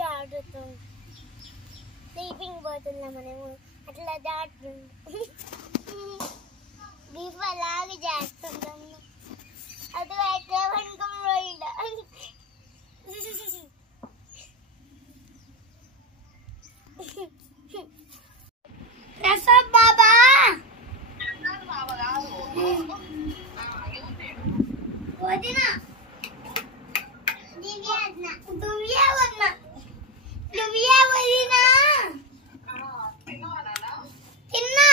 జాడుతుంది sleeping పోతుందా మనము అట్లా జాడుతుంది దీపాలాగా జాడుతుంటాము అది అయితే పనుకోపోయిందా ప్రసాద్ బాబా వదినా దివ్య వదినా తిన్నా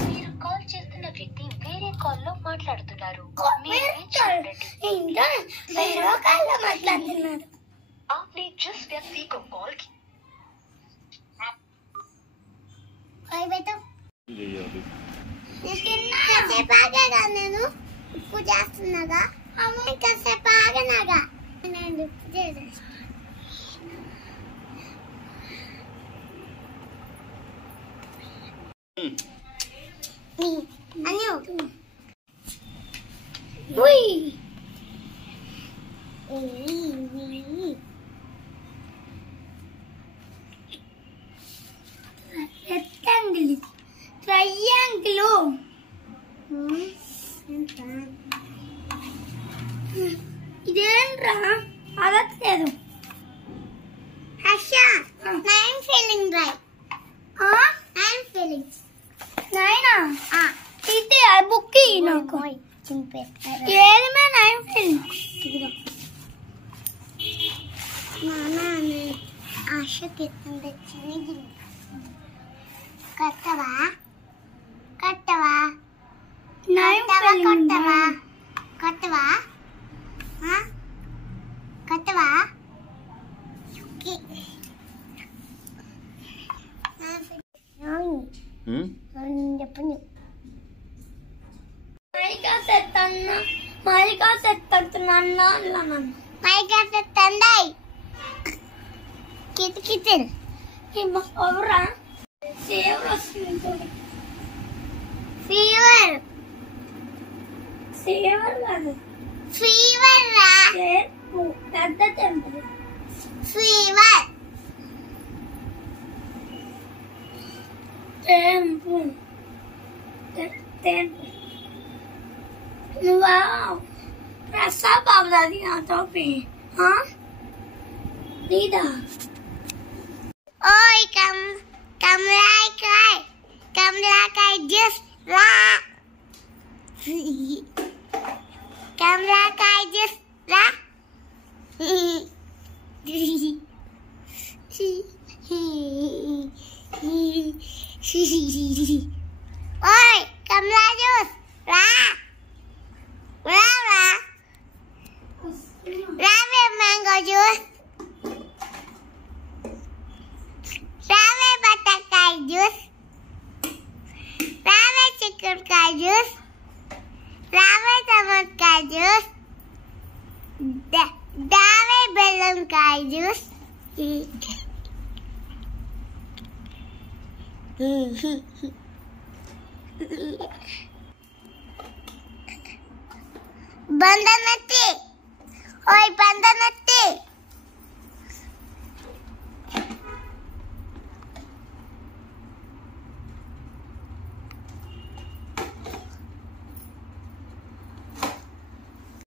మీరు కాల్ చేస్తున్న వ్యక్తి వేరే కాల్లో మాట్లాడుతున్నారు ఇంకా వేరే కాల్లో మాట్లాడుతున్నారు आपने जिस व्यक्ति को कॉल किया నేను ఉప్పు చేస్తున్నాగా అమ్మ ఇంకాసేపు ఆగనాగా నేను ఉప్పు చేసేస్తా రెక్టాంగిల్ ట్రయాంగిల్ ఇదేంట్రా అవ్వట్లేదు Harsha nine feeling right nine feelings నైనా ఇది ఆ బుక్ నాకు ఏమే నైన్ ఫీలింగ్స్ నాన్న ఆశ కింద చిన్నది కట్టవా కట్టవా నైన్ కట్టవా కట్టవా కట్టవా చెప్పండి మైకా సెత్తన్నా మైకా సెత్తన్నా మైకా సెత్తండి కిటికిటిల్ ఎవరా ఫీవర్ వస్తుంది ఫీవర్ ఫీవర్ కాదు ఫీవర్ రా పెద్ద temper fever temper temper wow Prasad Babu దాది ఆ టోపీ నీదా ఓయ్ come like I just la come like I just la ओए कमला जूस ला ला ला ला मैंगो जूस रावे बटाकाई जूस रावे चिकन का जूस रावे टमाटर का जूस दावे बेलन का जूस बंदनती ओए बंदनती